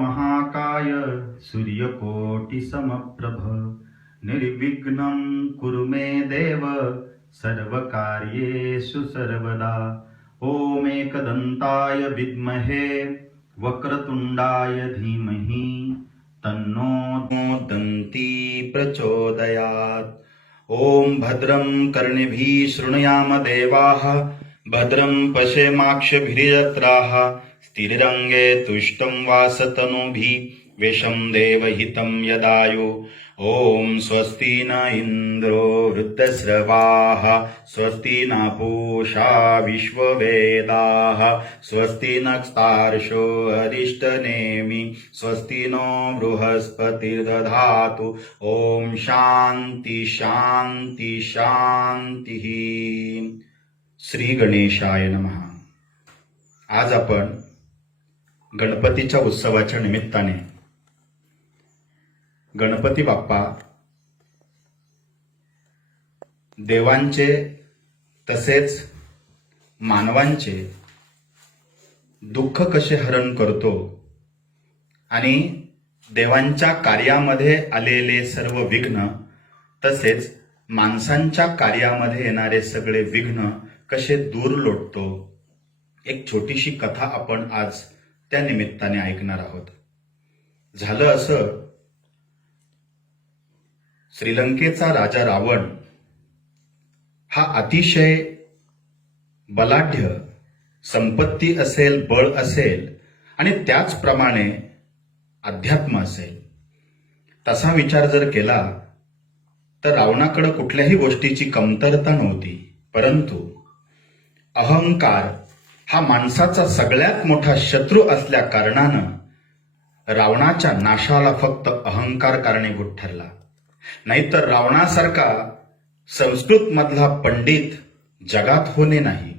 महाकाय सूर्यकोटिसमप्रभ। निर्विघ्नं कुरु मे देव सर्वकार्येषु सर्वदा। ओमेकदन्ताय विद्महे वक्रतुण्डाय धीमहि तन्नो दन्ती प्रचोदयात्। ॐ भद्रं कर्णिभिः शृणुयाम देवाः भद्रं पश्येमाक्षभिर्यत्राः स्थिररङ्गे तुष्टं वासतनुभिः विषं देवहितं यदायो। ॐ स्वस्ति न इन्द्रो वृद्धस्रवाः स्वस्ति न पूषा विश्ववेदाः स्वस्ति नस्तार्षो अरिष्टनेमि स्वस्ति नो बृहस्पतिर्दधातु। ॐ शान्ति शान्ति शान्तिः। श्रीगणेशाय नमः। आज आपण गणपतीच्या उत्सवाच्या निमित्ताने. गणपती बाप्पा देवांचे तसेच मानवांचे दुःख कसे हरण करतो आणि देवांच्या कार्यामध्ये आलेले सर्व विघ्न तसेच माणसांच्या कार्यामध्ये येणारे सगळे विघ्न कसे दूर लोटतो एक छोटीशी कथा आपण आज त्या निमित्ताने ऐकणार आहोत. झालं असं. श्रीलंकेचा राजा रावण हा अतिशय बलाढ्य संपत्ती असेल बळ असेल आणि त्याचप्रमाणे अध्यात्म असेल. तसा विचार जर केला तर रावणाकडे कुठल्याही गोष्टीची कमतरता नव्हती. परंतु अहंकार हा माणसाचा सगळ्यात मोठा शत्रू असल्या कारणानं रावणाच्या नाशाला फक्त अहंकार कारणीभूत ठरला. नाहीतर रावणासारखा संस्कृत मधला पंडित जगात होणे नाही.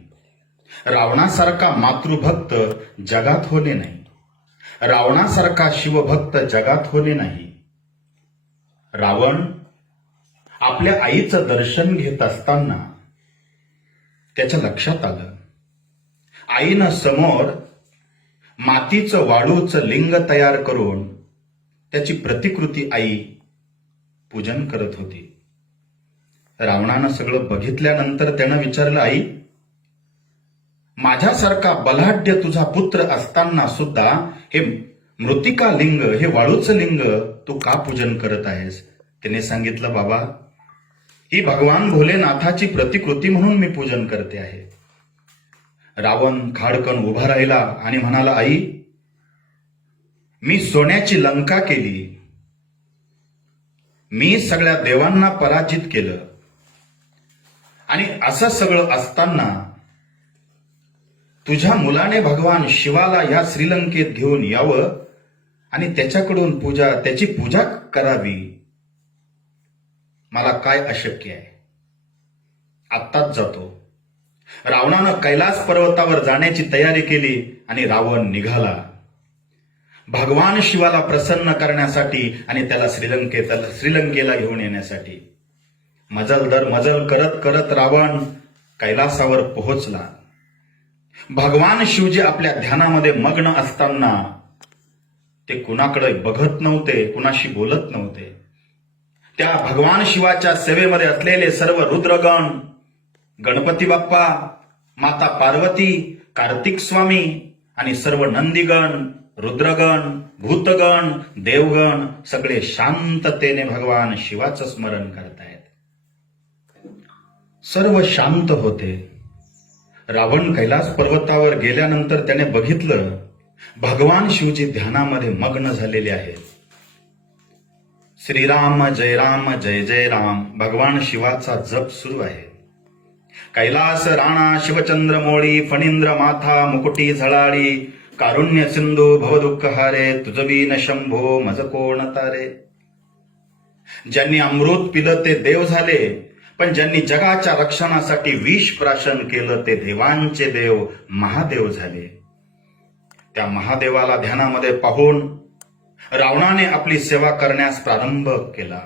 रावणासारखा मातृभक्त जगात होणे नाही. रावणासारखा शिवभक्त जगात होणे नाही. रावण आपल्या आईचं दर्शन घेत असताना त्याच्या लक्षात आलं. आईनं समोर मातीचं वाळूचं लिंग तयार करून त्याची प्रतिकृती आई पूजन करत होती. रावणानं सगळं बघितल्यानंतर त्यानं विचारलं आई माझ्यासारखा बलाढ्य तुझा पुत्र असताना सुद्धा हे मृतिका लिंग हे वाळूचं लिंग तू का पूजन करत आहेस? त्याने सांगितलं बाबा ही भगवान भोलेनाथाची प्रतिकृती म्हणून मी पूजन करते आहे. रावण खाडकन उभा राहिला आणि म्हणाला आई मी सोन्याची लंका केली. मी सगळ्या देवांना पराजित केलं. आणि असं सगळं असताना तुझ्या मुलाने भगवान शिवाला या श्रीलंकेत घेऊन यावं आणि त्याच्याकडून पूजा त्याची पूजा करावी. मला काय अशक्य आहे? आत्ताच जातो. रावणानं कैलास पर्वतावर जाण्याची तयारी केली आणि रावण निघाला. भगवान शिवाला प्रसन्न करण्यासाठी आणि त्याला श्रीलंकेत श्रीलंकेला घेऊन येण्यासाठी. मजल दर मजल करत करत रावण कैलासावर पोहोचला. भगवान शिवजी आपल्या ध्यानामध्ये मग्न असताना ते कुणाकडे बघत नव्हते कुणाशी बोलत नव्हते. त्या भगवान शिवाच्या सेवेमध्ये असलेले सर्व रुद्रगण गणपती बाप्पा माता पार्वती कार्तिक स्वामी आणि सर्व नंदीगण रुद्रगण भूतगण देवगण सगळे शांततेने भगवान शिवाचं स्मरण करतायत. सर्व शांत होते. रावण कैलास पर्वतावर गेल्यानंतर त्याने बघितलं भगवान शिवजी ध्यानामध्ये मग्न झालेले आहेत. श्रीराम जय राम जय जय राम भगवान शिवाचा जप सुरू आहे. कैलास राणा शिवचंद्र मोळी फणींद्र माथा मुकुटी झळाळी कारुण्य सिंधू भवदुःख हारे तुझबीन शंभो मज कोण तारे. ज्यांनी अमृत पिलं ते देव झाले पण ज्यांनी जगाच्या रक्षणासाठी विष प्राशन केलं ते देवांचे देव महादेव झाले. त्या महादेवाला ध्यानामध्ये पाहून रावणाने आपली सेवा करण्यास प्रारंभ केला.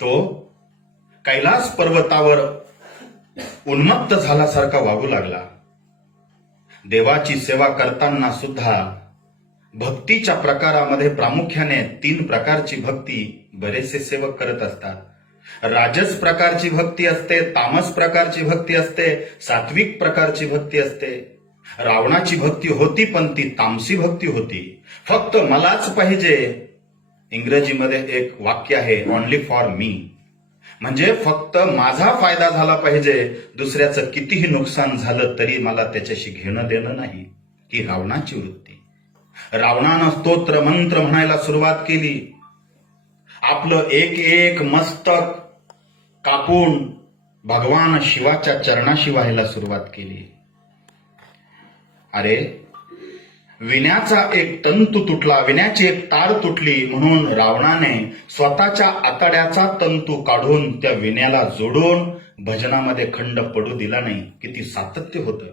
तो कैलास पर्वतावर उन्मत्त झाल्यासारखा वागू लागला. देवाची सेवा करताना सुद्धा भक्तीच्या प्रकारामध्ये प्रामुख्याने तीन प्रकारची भक्ती बरेचसे सेवक करत असतात. राजस प्रकारची भक्ती असते तामस प्रकारची भक्ती असते सात्विक प्रकारची भक्ती असते. रावणाची भक्ती होती पण ती तामसी भक्ती होती. फक्त मलाच पाहिजे. इंग्रजीमध्ये एक वाक्य आहे ओनली फॉर मी म्हणजे फक्त माझा फायदा झाला पाहिजे दुसऱ्याचं कितीही नुकसान झालं तरी मला त्याच्याशी घेणं देणं नाही ही रावणाची वृत्ती. रावणानं स्तोत्र मंत्र म्हणायला सुरुवात केली. आपलं एक एक मस्तक कापून भगवान शिवाच्या चरणाशी व्हायला सुरुवात केली. अरे विण्याचा एक तंतू तुटला विण्याची एक तार तुटली म्हणून रावणाने स्वतःच्या आतड्याचा तंतू काढून त्या विण्याला जोडून भजनामध्ये खंड पडू दिला नाही किती सातत्य होतं.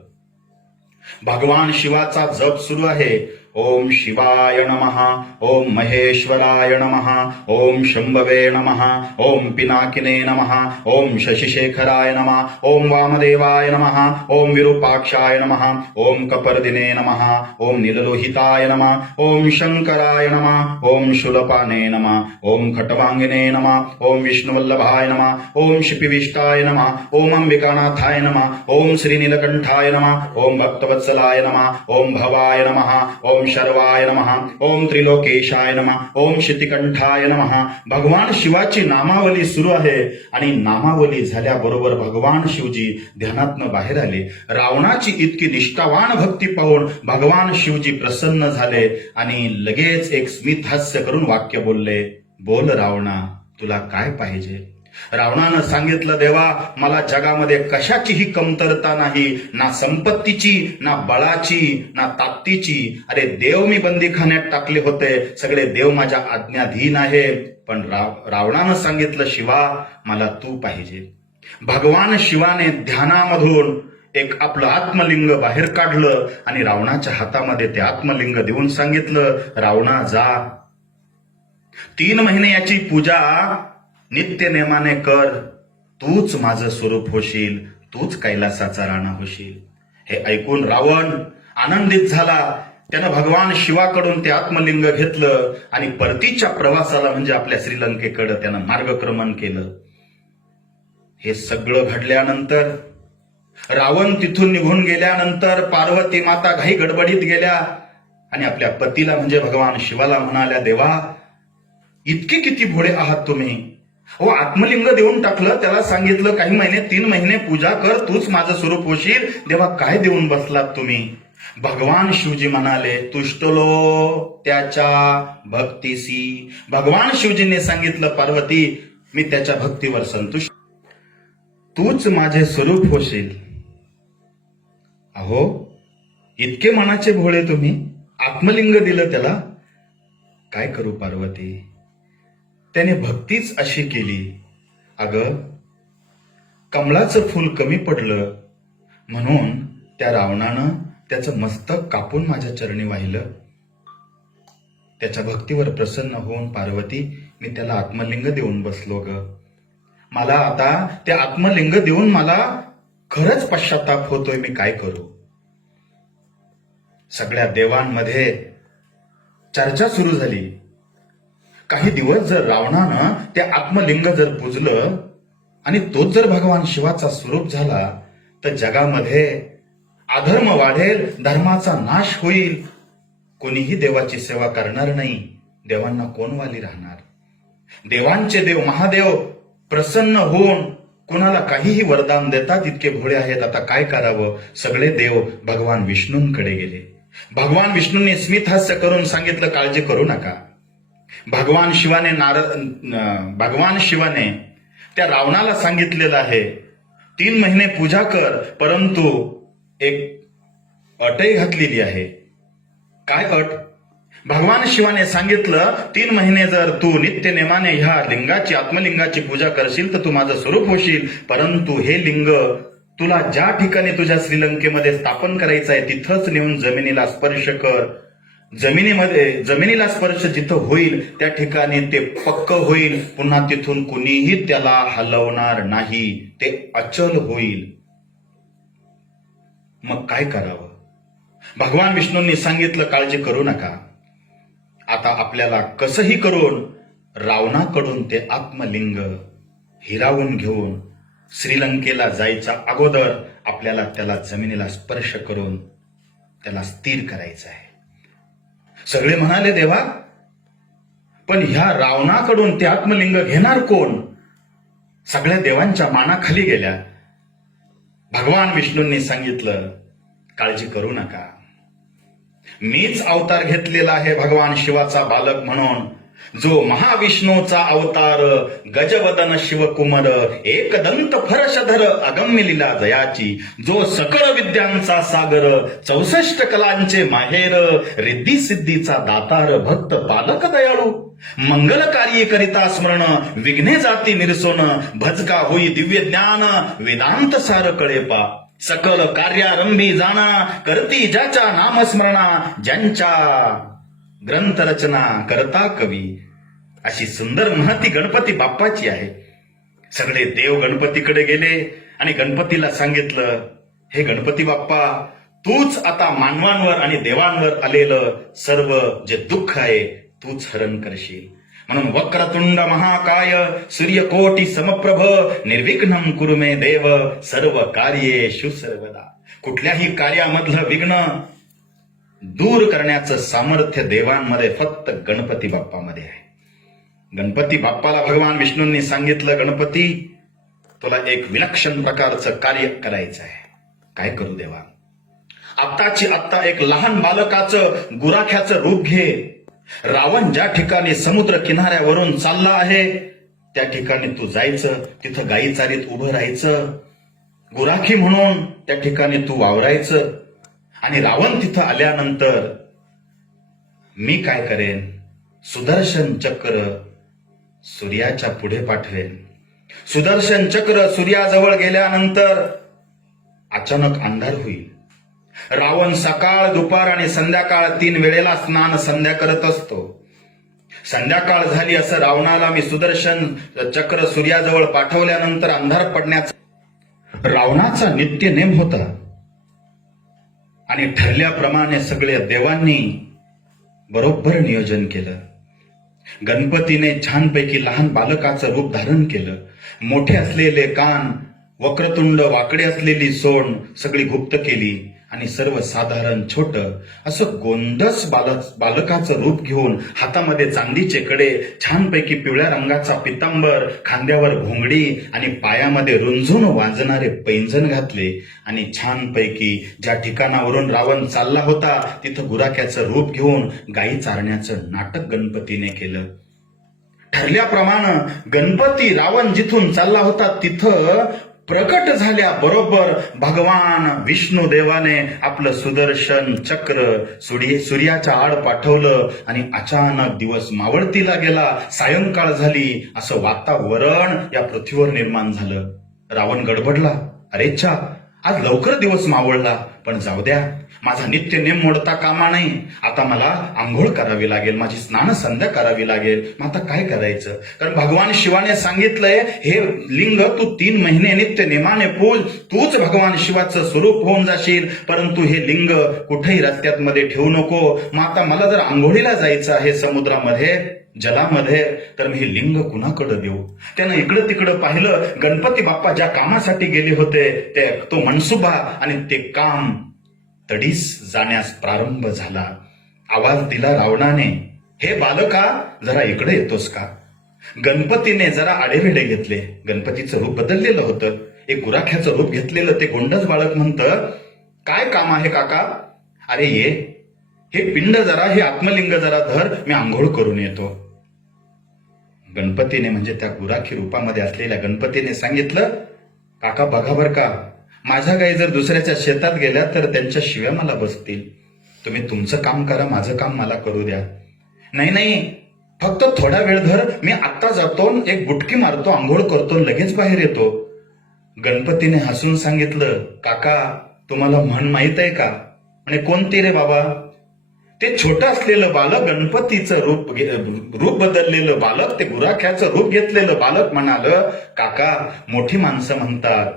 भगवान शिवाचा जप सुरू आहे. ओम शिवाय नमः ओम महेश्वराय नमः ओम शंभवे नमः ओम पिनाकिने नमः ओम शशिशेखराय नमः ओम वामदेवाय नमः ओम विरूपाक्षाय नमः ओम कपर्दिने नमः ओम नीललोहिताय नमः ओम शंकराय नमः ओम शूलपाने नमः ओम खटवांगिने नमः ओम विष्णुवल्लभाय नमः ओम शिपिविष्टाय नमः ओम अंबिकानाथाय नमः ओम श्रीनीलकंठाय नमः ओम भक्तवत्सलाय नमः ओम भवाय नमः ओम शर्वाय नमः ओम त्रिलोकेशाय नमः ओम शितिकंठाय नमः. भगवान शिवाची नामावली सुरू आहे आणि नामावली झाल्याबरोबर भगवान शिवजी ध्यानातनं बाहेर आले. रावणाची इतकी निष्ठावान भक्ती पाहून भगवान शिवजी प्रसन्न झाले आणि लगेच एक स्मित हास्य करून वाक्य बोलले बोल रावणा तुला काय पाहिजे? रावणानं सांगितलं देवा मला जगामध्ये कशाचीही कमतरता नाही. ना संपत्तीची ना बळाची ना ताकदीची. अरे देव मी बंदीखान्यात टाकले होते. सगळे देव माझ्या आज्ञाधीन आहे पण राव रावणानं सांगितलं शिवा मला तू पाहिजे. भगवान शिवाने ध्यानामधून एक आपलं आत्मलिंग बाहेर काढलं आणि रावणाच्या हातामध्ये ते आत्मलिंग देऊन सांगितलं रावणा जा. तीन महिने याची पूजा नित्य नेमाने कर. तूच माझं स्वरूप होशील. तूच कैलासाचा राणा होशील. हे ऐकून रावण आनंदित झाला. त्यानं भगवान शिवाकडून ते आत्मलिंग घेतलं आणि परतीच्या प्रवासाला म्हणजे आपल्या श्रीलंकेकडं त्यानं मार्गक्रमण केलं. हे सगळं घडल्यानंतर रावण तिथून निघून गेल्यानंतर पार्वती माता घाई गडबडीत गेल्या आणि आपल्या पतीला म्हणजे भगवान शिवाला म्हणाल्या देवा इतके किती भोळे आहात तुम्ही? हो आत्मलिंग देऊन टाकलं त्याला सांगितलं काही महिने तीन महिने पूजा कर तूच माझं स्वरूप होशील. देवा काय देऊन बसलात तुम्ही? भगवान शिवजी म्हणाले तुष्टलो त्याच्या भक्तीसी भगवान शिवजीने सांगितलं पार्वती मी त्याच्या भक्तीवर संतुष्ट. तूच माझे स्वरूप होशील. अहो इतके मनाचे भोळे तुम्ही? आत्मलिंग दिलं त्याला? काय करू पार्वती? त्याने भक्तीच अशी केली. अगं कमळाचं फूल कमी पडलं. म्हणून त्या रावणानं त्याचं मस्तक कापून माझ्या चरणी वाहिलं. त्याच्या भक्तीवर प्रसन्न होऊन पार्वती मी त्याला आत्मलिंग देऊन बसलो ग. मला आता ते आत्मलिंग देऊन मला खरंच पश्चाताप होतोय मी काय करू? सगळ्या देवांमध्ये चर्चा सुरू झाली. काही दिवस जर रावणानं ते आत्मलिंग जर पूजलं आणि तोच जर भगवान शिवाचा स्वरूप झाला तर जगामध्ये अधर्म वाढेल धर्माचा नाश होईल. कोणीही देवाची सेवा करणार नाही. देवांना कोण वाली राहणार? देवांचे देव महादेव प्रसन्न होऊन कुणाला काहीही वरदान देतात इतके भोळे आहेत. आता काय करावं? सगळे देव भगवान विष्णूंकडे गेले. भगवान विष्णूंनी स्मितहास्य करून सांगितलं काळजी करू नका. भगवान शिवाने नार भगवान शिवाने त्या रावणाला सांगितलेलं आहे. तीन महिने पूजा कर परंतु एक अटही घातलेली आहे. काय अट? भगवान शिवाने सांगितलं तीन महिने जर तू नित्य नेमाने ह्या लिंगाची आत्मलिंगाची पूजा करशील तर तू माझं स्वरूप होशील. परंतु हे लिंग तुला ज्या ठिकाणी तुझ्या श्रीलंकेमध्ये स्थापन करायचं आहे तिथंच नेऊन जमिनीला स्पर्श कर. जमिनीमध्ये जमिनीला स्पर्श जिथं होईल त्या ठिकाणी ते पक्क होईल. पुन्हा तिथून कुणीही त्याला हलवणार नाही. ते अचल होईल. मग काय करावं? भगवान विष्णूंनी सांगितलं काळजी करू नका. आता आपल्याला कसंही करून रावणाकडून ते आत्मलिंग हिरावून घेऊन श्रीलंकेला जायच्या अगोदर आपल्याला त्याला जमिनीला स्पर्श करून त्याला स्थिर करायचं आहे. सगळे म्हणाले देवा पण ह्या रावणाकडून ते आत्मलिंग घेणार कोण? सगळ्या देवांच्या मानाखाली गेल्या. भगवान विष्णूंनी सांगितलं काळजी करू नका. मीच अवतार घेतलेला आहे भगवान शिवाचा बालक म्हणून. जो महाविष्णूचा अवतार गजवदन शिवकुमार एकदंत फरशधर अगम्य लीला जयाची जो सकळ विद्यांचा सागर चौसष्ट कलांचे माहेर रिद्धी सिद्धीचा दातार भक्त पालक दयाळू. मंगल कार्य करिता स्मरण विघ्ने जाती निरसोन भजका होई दिव्य ज्ञान वेदांत सार कळेपा. सकल कार्यारंभी जाणा करती ज्याच्या नामस्मरणा ज्यांच्या ग्रंथ रचना करता कवी. अशी सुंदर महती गणपती बाप्पाची आहे. सगळे देव गणपतीकडे गेले आणि गणपतीला सांगितलं हे गणपती बाप्पा तूच आता मानवांवर आणि देवांवर आलेलं सर्व जे दुःख आहे तूच हरण करशील. म्हणून वक्रतुंड महाकाय सूर्यकोटी समप्रभ निर्विघ्नम कुरुमे देव सर्व कार्ये सर्वदा. कुठल्याही कार्यामधलं विघ्न दूर करण्याचं सामर्थ्य देवांमध्ये फक्त गणपती बाप्पामध्ये आहे. गणपती बाप्पाला भगवान विष्णूंनी सांगितलं गणपती तुला एक विलक्षण प्रकारचं कार्य करायचं आहे. काय करू देवा? आत्ताची आत्ता एक लहान बालकाचं गुराख्याचं रूप घे. रावण ज्या ठिकाणी समुद्र किनाऱ्यावरून चालला आहे त्या ठिकाणी तू जायचं तिथं गाई चारीत उभं राहायचं. गुराखी म्हणून त्या ठिकाणी तू वावरायचं. आणि रावण तिथं आल्यानंतर मी काय करेन? सुदर्शन चक्र सूर्याच्या पुढे पाठवेन. सुदर्शन चक्र सूर्याजवळ गेल्यानंतर अचानक अंधार होईल. रावण सकाळ दुपार आणि संध्याकाळ तीन वेळेला स्नान संध्या करत असतो. संध्याकाळ झाली असं रावणाला मी सुदर्शन चक्र सूर्याजवळ पाठवल्यानंतर अंधार पडण्याचा रावणाचा नित्य नेम होता. आणि ठरल्याप्रमाणे सगळ्या देवांनी बरोबर नियोजन केलं. गणपतीने छानपैकी लहान बालकाचं रूप धारण केलं. मोठे असलेले कान वक्रतुंड वाकडे असलेली सोंड सगळी गुप्त केली. आणि सर्वसाधारण छोट असं गोंडस बालक बालकाचं रूप घेऊन हातामध्ये चांदीचे कडे छानपैकी पिवळ्या रंगाचा पितांबर खांद्यावर घोंगडी आणि पायामध्ये रुंजून वाजणारे पैंजण घातले आणि छानपैकी ज्या ठिकाणावरून रावण चालला होता तिथं गुराख्याचं रूप घेऊन गायी चारण्याचं नाटक गणपतीने केलं. ठरल्याप्रमाणे गणपती रावण जिथून चालला होता तिथं प्रकट झाल्या बरोबर भगवान विष्णू देवाने आपलं सुदर्शन चक्र सूर्य सूर्याच्या आड पाठवलं आणि अचानक दिवस मावळतीला गेला. सायंकाळ झाली. असं वातावरण या पृथ्वीवर निर्माण झालं. रावण गडबडला. अरे आज लवकर दिवस मावळला. पण जाऊ द्या. माझा नित्य नेम मोडता कामा नाही आता मला आंघोळ करावी लागेल माझी स्नान संध्या करावी लागेल. मग आता काय करायचं? कारण भगवान शिवाने सांगितलंय हे लिंग तू तीन महिने नित्य नेमाने पूज तूच भगवान शिवाचं स्वरूप होऊन जाशील. परंतु हे लिंग कुठेही रस्त्यात मध्ये ठेवू नको. मग आता मला जर आंघोळीला जायचं आहे समुद्रामध्ये जलामध्ये तर मी हे लिंग कुणाकडे देऊ? त्यानं इकडं तिकडं पाहिलं गणपती बाप्पा ज्या कामासाठी गेले होते ते तो मनसुबा आणि ते काम तडीस जाण्यास प्रारंभ झाला. आवाज दिला रावणाने हे बालका जरा इकडे येतोस का? गणपतीने जरा आडेवेडे घेतले. गणपतीचं रूप बदललेलं होतं. एक गुराख्याचं रूप घेतलेलं ते गोंडस बाळक म्हणतं काय काम आहे काका? अरे ये हे पिंड जरा हे आत्मलिंग जरा धर मी आंघोळ करून येतो. गणपतीने म्हणजे त्या गुराखी रूपामध्ये असलेल्या गणपतीने सांगितलं काका बघा बर का माझ्या गाई जर दुसऱ्याच्या शेतात गेल्या तर त्यांच्या शिव्या मला बसतील. तुम्ही तुमचं काम करा माझं काम मला करू द्या. नाही नाही. फक्त थोडा वेळ धर. मी आत्ता जातो एक बुटकी मारतो आंघोळ करतो लगेच बाहेर येतो. गणपतीने हसून सांगितलं काका तुम्हाला म्हण माहीत आहे का? म्हणे कोणती रे बाबा? ते छोटं असलेलं बालक गणपतीचं रूप घे- रूप बदललेलं बालक ते गुराख्याचं रूप घेतलेलं बालक म्हणाल काका मोठी माणसं म्हणतात.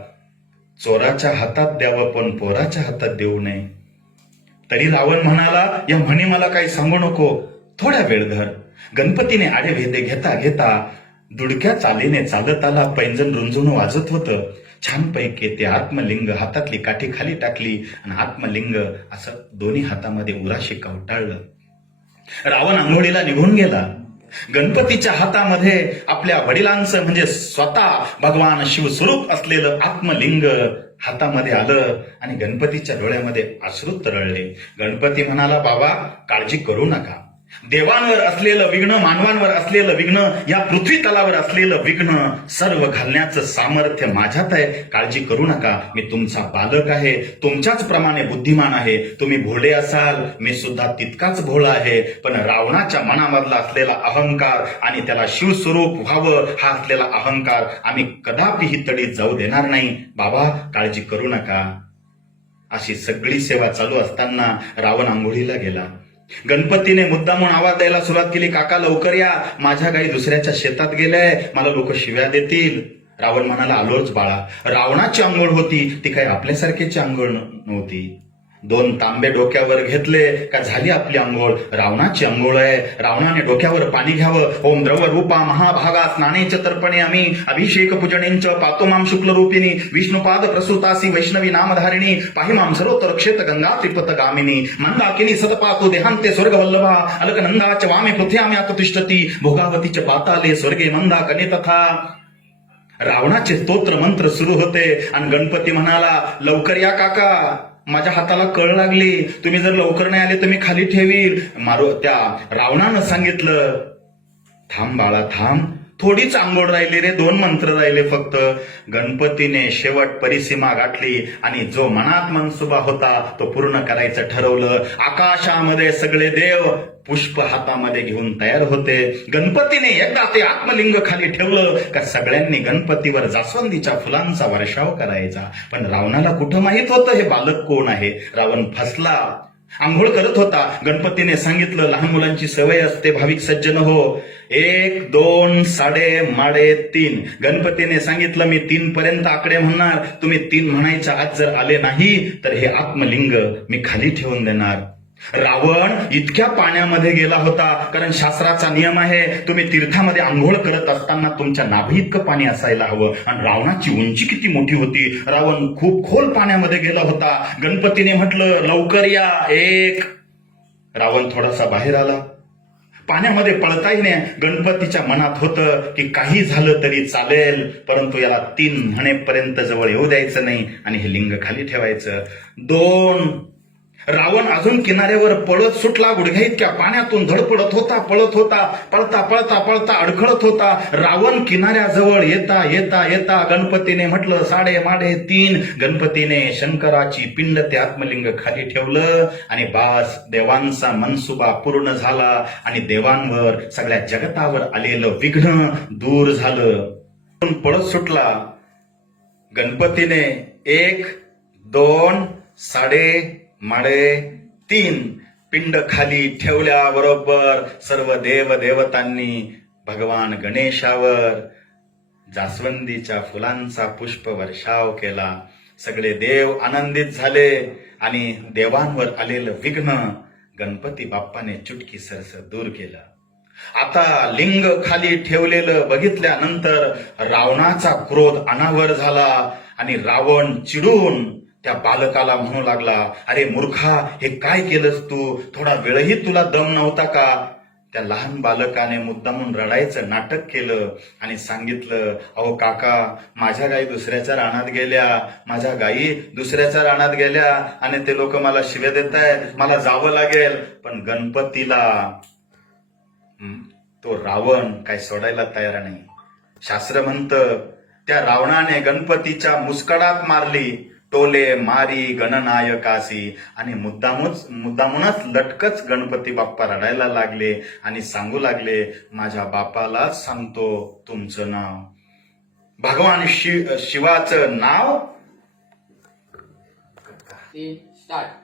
चोराच्या हातात द्यावं पण पोराच्या हातात देऊ नये. तरी रावण म्हणाला या म्हणी मला काही सांगू नको. थोड्या वेळ धर. गणपतीने आडेवेधे घेता घेता दुडक्या चालीने चालत आला पैंजण रुंजून वाजत होतं. छानपैकी ते आत्मलिंग हातातली काठी खाली टाकली आणि आत्मलिंग असं दोन्ही हातामध्ये उराशी कवटाळलं. रावण आंघोळीला निघून गेला. गणपतीच्या हातामध्ये आपल्या वडिलांचं म्हणजे स्वतः भगवान शिवस्वरूप असलेलं आत्मलिंग हातामध्ये आलं आणि गणपतीच्या डोळ्यामध्ये अश्रू तरळले. गणपती म्हणाला बाबा काळजी करू नका. देवांवर असलेलं विघ्न मानवांवर असलेलं विघ्न या पृथ्वी तलावर असलेलं विघ्न सर्व घालण्याचं सामर्थ्य माझ्यात आहे. काळजी करू नका. मी तुमचा बालक आहे. तुमच्याच प्रमाणे बुद्धिमान आहे. तुम्ही भोळे असाल. मी सुद्धा तितकाच भोळा आहे. पण रावणाच्या मनामधला असलेला अहंकार आणि त्याला शिवस्वरूप व्हावं हा असलेला अहंकार आम्ही कदापि ही तडीत जाऊ देणार नाही. बाबा काळजी करू नका. अशी सगळी सेवा चालू असताना रावण आंघोळीला गेला. गणपतीने मुद्दामून आवाज द्यायला सुरुवात केली काका लवकर या. माझ्या गाई दुसऱ्याच्या शेतात गेल्याय मला लोक शिव्या देतील. रावण म्हणाला आलोच बाळा. रावणाची आंघोळ होती. ती काही आपल्यासारखीची आंघोळ नव्हती. दोन तांबे डोक्यावर घेतले का झाली आपली आंघोळ? रावणाची आंघोळ आहे. रावणाने डोक्यावर पाणी घ्यावं. ओम द्रव रूपा महाभागा स्नाने तर्पणे आम्ही अभिषेक पूजनेंच पातोमाम शुक्ल रूपिणी. विष्णुपाद प्रसूतासी वैष्णवी नामधारिणी. पाहिमाम सर्वोत्तर क्षेत गंगा त्रिपत गामिनी. मंदाकिनी सतपातो देहांते स्वर्ग वल्लभा अलकनंदाच वामे पृथ्याम्यात तिष्ठती भोगावतीच पाताले स्वर्गे मंदा कने तथा. रावणाचे स्तोत्र मंत्र सुरू होते. आणि गणपती म्हणाला लवकर या काका. माझ्या हाताला कळ लागली. तुम्ही जर लवकर नाही आले तर मी खाली ठेवील मारो त्या रावणानं सांगितलं. थांब बाळा थांब. थोडीच आंघोळ राहिली रे दोन मंत्र राहिले फक्त. गणपतीने शेवट परिसीमा गाठली आणि जो मनात मनसुबा होता तो पूर्ण करायचं ठरवलं. आकाशामध्ये सगळे देव पुष्प हातामध्ये घेऊन तयार होते. गणपतीने एकदा ते आत्मलिंग खाली ठेवलं का सगळ्यांनी गणपतीवर जास्वंदीच्या फुलांचा वर्षाव करायचा. पण रावणाला कुठं माहीत होतं हे बालक कोण आहे? रावण फसला. आंघोळ करत होता. गणपतीने सांगितलं लहान मुलांची सवय असते भाविक सज्जन हो. एक दोन साडे माडे तीन. गणपतीने सांगितलं मी तीन पर्यंत आकडे म्हणणार. तुम्ही तीन म्हणायच्या आत जर आले नाही तर हे आत्मलिंग मी खाली ठेवून देणार. रावण इतक्या पाण्यामध्ये गेला होता. कारण शास्त्राचा नियम आहे तुम्ही तीर्थामध्ये आंघोळ करत असताना तुमच्या नाभी इतकं पाणी असायला हवं. आणि रावणाची उंची किती मोठी होती. रावण खूप खोल पाण्यामध्ये गेला होता. गणपतीने म्हटलं लवकर या एक. रावण थोडासा बाहेर आला. पाण्यामध्ये पळताही नाही. गणपतीच्या मनात होतं की काही झालं तरी चालेल परंतु याला तीन म्हणेपर्यंत जवळ येऊ द्यायचं नाही आणि हे लिंग खाली ठेवायचं. दोन रावण अजून किनाऱ्यावर पळत सुटला गुडघ्या इतक्या पाण्यातून धडपडत होता पळत होता पळता पळता पळता अडखळत होता. रावण किनाऱ्याजवळ येता येता येता गणपतीने म्हटलं साडे माडे तीन. गणपतीने शंकराची पिंड ते आत्मलिंग खाली ठेवलं आणि बास देवांचा मनसुबा पूर्ण झाला आणि देवांवर सगळ्या जगतावर आलेलं विघ्न दूर झालं. पळत सुटला. गणपतीने एक दोन साडे माडे तीन पिंड खाली ठेवल्याबरोबर सर्व देव देवतांनी भगवान गणेशावर जास्वंदीच्या फुलांचा पुष्प वर्षाव केला. सगळे देव आनंदित झाले आणि देवांवर आलेलं विघ्न गणपती बाप्पाने चुटकी सरस दूर केलं. आता लिंग खाली ठेवलेलं बघितल्यानंतर रावणाचा क्रोध अनावर झाला आणि रावण चिडून त्या बालकाला म्हणू लागला अरे मूर्खा हे काय केलंस तू? थोडा वेळही तुला दम नव्हता का? त्या लहान बालकाने मुद्दामून रडायचं नाटक केलं आणि सांगितलं अहो काका माझ्या गायी दुसऱ्याच्या रानात गेल्या माझ्या गायी दुसऱ्याच्या रानात गेल्या आणि ते लोक मला शिव्या देत आहेत मला जावं लागेल. पण गणपतीला तो रावण काय सोडायला तयार नाही. शास्त्र म्हणतं त्या रावणाने गणपतीच्या मुस्कडात मारली टोले मारी गणनायकासी आणि मुद्दामच मुद्दामूनच लटकच गणपती बाप्पा रडायला लागले आणि सांगू लागले माझ्या बापालाच सांगतो तुमचं नाव. भगवान शिव शिवाचं नाव? स्टार्ट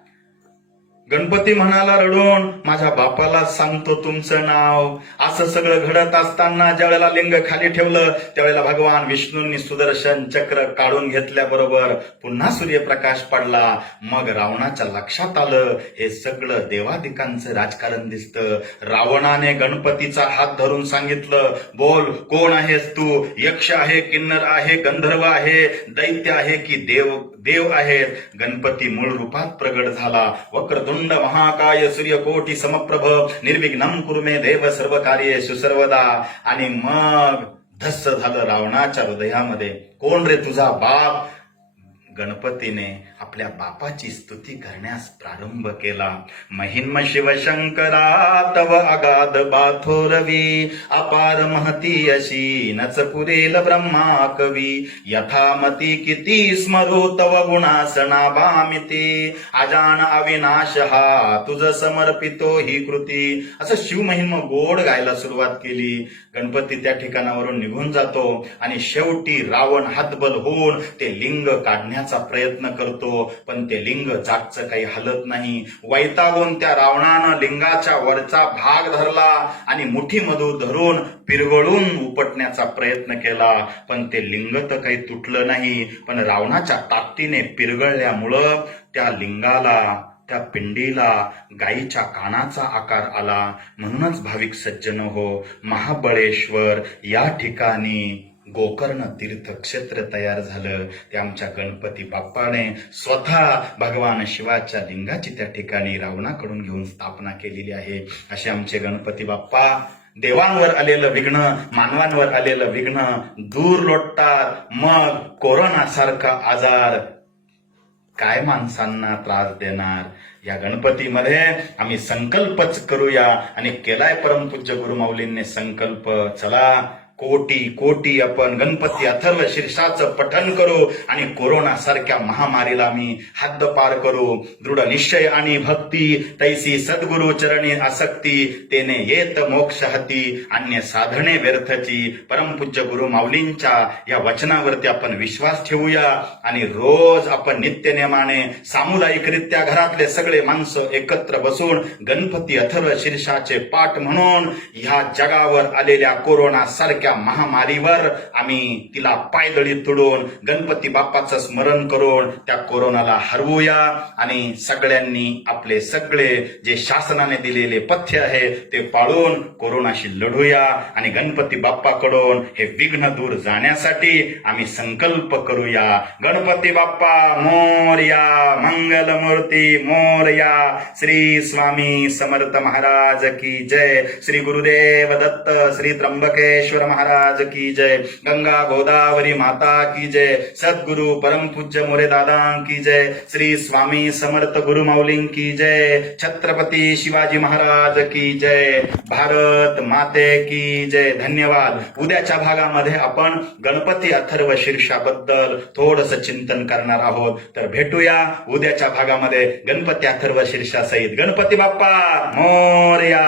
गणपती म्हणाला रडून माझ्या बापाला सांगतो तुमचं नाव. असं सगळं घडत असताना ज्यावेळेला लिंग खाली ठेवलं त्यावेळेला भगवान विष्णूंनी सुदर्शन चक्र काढून घेतल्याबरोबर पुन्हा सूर्यप्रकाश पडला. मग रावणाच्या लक्षात आलं हे सगळं देवादिकांचं राजकारण दिसतं. रावणाने गणपतीचा हात धरून सांगितलं बोल कोण आहेस तू? यक्ष आहे किन्नर आहे गंधर्व आहे दैत्य आहे की देव देव आहेत. गणपती मूळ रूपात प्रगट झाला. वक्रतुंड महाकाय सूर्यकोटी समप्रभ निर्विघ्नम कुर्मे देव सर्व कार्ये सुसर्वदा आणि मग धस्स झालं रावणाच्या हृदयामध्ये कोण रे तुझा बाप? गणपतीने आपल्या बापाची स्तुती करण्यास प्रारंभ केला. महिन्म शिवशंकरा तव अगाध बाथोरवी अपार महती अशी नच पुरेल ब्रह्मा कवी. यथामती किती स्मरो तव गुणासना बामिती. अजान अविनाश हा तुझ समर्पितो ही कृती. असं शिवमहिम गोड गायला सुरुवात केली. गणपती त्या ठिकाणावरून निघून जातो आणि शेवटी रावण हातबल होऊन ते लिंग आणण्याचा प्रयत्न करतो पण ते लिंग जागचं काही हलत नाही. वैतागून त्या रावणानं लिंगाच्या वरचा भाग धरला आणि मुठीमधून धरून पिरगळून उपटण्याचा प्रयत्न केला. पण ते लिंग तर काही तुटलं नाही पण रावणाच्या ताकदीने पिरगळल्यामुळं त्या लिंगाला त्या पिंडीला गायीच्या कानाचा आकार आला. म्हणूनच भाविक सज्जन हो महाबळेश्वर या ठिकाणी गोकर्ण तीर्थक्षेत्र तयार झालं. ते आमच्या गणपती बाप्पाने स्वतः भगवान शिवाच्या लिंगाची त्या ठिकाणी रावणाकडून घेऊन स्थापना केलेली आहे. असे आमचे गणपती बाप्पा देवांवर आलेलं विघ्न मानवांवर आलेलं विघ्न दूर लोटतात मग कोरोना सारखा आजार. काय माणसांना त्रास देणार? या गणपतीमध्ये आम्ही संकल्पच करूया आणि केलाय परमपूज्य गुरुमाऊलींनी संकल्प. चला कोटी कोटी आपण गणपती अथर्व शीर्षाचं पठन करू आणि कोरोना सारख्या महामारीला मी हद्द पार करू. दृढ निश्चय आणि भक्ती तैसी सद्गुरु चरणी आसक्ती तेने येत मोक्ष हती अन्य साधने व्यर्थची. परमपूज्य गुरु माऊलींच्या या वचनावरती आपण विश्वास ठेवूया. आणि रोज आपण नित्यनेमाने सामुदायिकरित्या घरातले सगळे माणसं एकत्र बसून गणपती अथर्व शीर्षाचे पाठ म्हणून ह्या जगावर आलेल्या कोरोना सारख्या महामारीवर आम्ही तिला पायदळी तुडून गणपती बाप्पाचं स्मरण करून त्या कोरोनाला हरवूया आणि सगळ्यांनी आपले सगळे जे शासनाने दिलेले पथ्य आहे ते पाळून कोरोनाशी लढूया आणि गणपती बाप्पाकडून हे विघ्न दूर जाण्यासाठी आम्ही संकल्प करूया. गणपती बाप्पा मोर्या मंगलमूर्ती मोर्या श्री स्वामी समर्थ महाराज की जय. श्री गुरुदेव दत्त श्री त्र्यंबकेश्वर महाराज की जय। गंगा गोदावरी माता की जय। सद्गुरु परम पूज्य मोरे दादा की जय। श्री स्वामी समर्थ गुरु माऊलीं की जय। छत्रपती शिवाजी महाराज की जय। भारत माते की जय। धन्यवाद। उद्याच्या भागामध्ये आपण गणपती अथर्व शीर्षाबद्दल थोडस चिंतन करणार आहोत. तर भेटूया उद्याच्या भागामध्ये गणपती अथर्व शीर्षासहित. गणपती बाप्पा मोर्या!